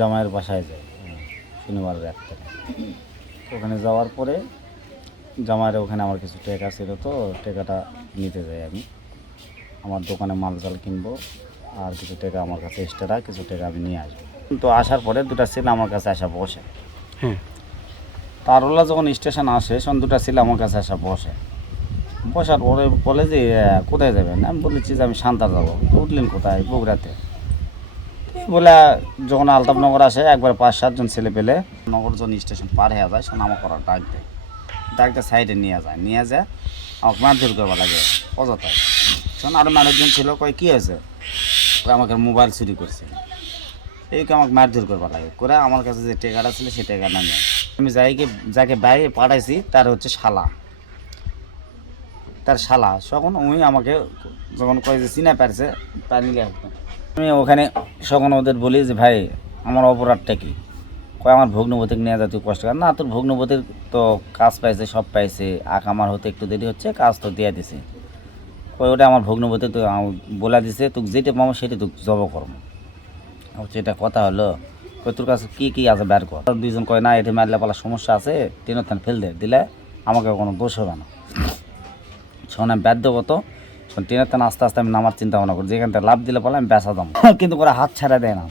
জামাইয়ের বাসায় যাই শনিবার রাত্রে। ওখানে যাওয়ার পরে জামাইয়ের ওখানে আমার কিছু টাকা ছিল, তো টাকাটা নিতে যাই আমি। আমার দোকানে মাল জাল কিনবো, আর কিছু টাকা আমার কাছে এক্সট্রা কিছু টাকা আমি নিয়ে আসবো। তো আসার পরে দুটা ছেলে আমার কাছে আসা বসে। তারওয়ালা যখন স্টেশন আসে তখন দুটা ছেলে আমার কাছে আসা বসার পরে বলে যে কোথায় যাবেন? আমি বলেছি যে আমি সান্তার যাবো। উঠলেন কোথায়? বগুড়াতে। বলে যখন আলতাফনগর আসে একবার 5-7 জন ছেলে পেলে নগরজন স্টেশন পার হয়ে যায়, সোনামা করার ডাকতে সাইডে নিয়ে যায় আমাকে মারধর করবা লাগে অযথায়। শোন আরও মানুষজন ছিল, কয় কী হয়েছে? আমাকে মোবাইল চুরি করছে, এইকে আমাকে মারধর করবা লাগে করে আমার কাছে যে টেকাটা ছিল সেই টেকাটা নেই। আমি যাকে বাইরে পাঠাইছি তার হচ্ছে তার শালা তখন উনি আমাকে যখন কয় যে চিনা পারছে তা নিলে আমি ওখানে তখন ওদের বলি যে ভাই আমার অপরাধটা কি? কয় আমার ভগ্নপতিকে নিয়ে যা, তুই কষ্ট কর না, তোর ভগ্নপতির তো কাজ পাইছে, সব পাইছে, আমার হতে একটু দেরি হচ্ছে, কাজ তো দিয়ে দিছে। কয় ওটা আমার ভগ্নপতি তো বলে দিছে, তোকে যেটা পাবো সেটা তোকে জব করবো। এটা কথা হলো। কই তোর কাছে কী আছে বের কর। দুইজন কয় না এটি মারলে পালা সমস্যা আছে, ট্রেনের থান ফেল দিলে আমাকে কোনো দোষ হবে না। শোন আমি ব্যাট দেবো, তো ট্রেনের থান আস্তে আস্তে আমি নামার চিন্তা ভাবনা করি, যেখান থেকে লাভ দিলে পালে আমি বেচা দাম, কিন্তু ওরা হাত ছাড়া দেয় না।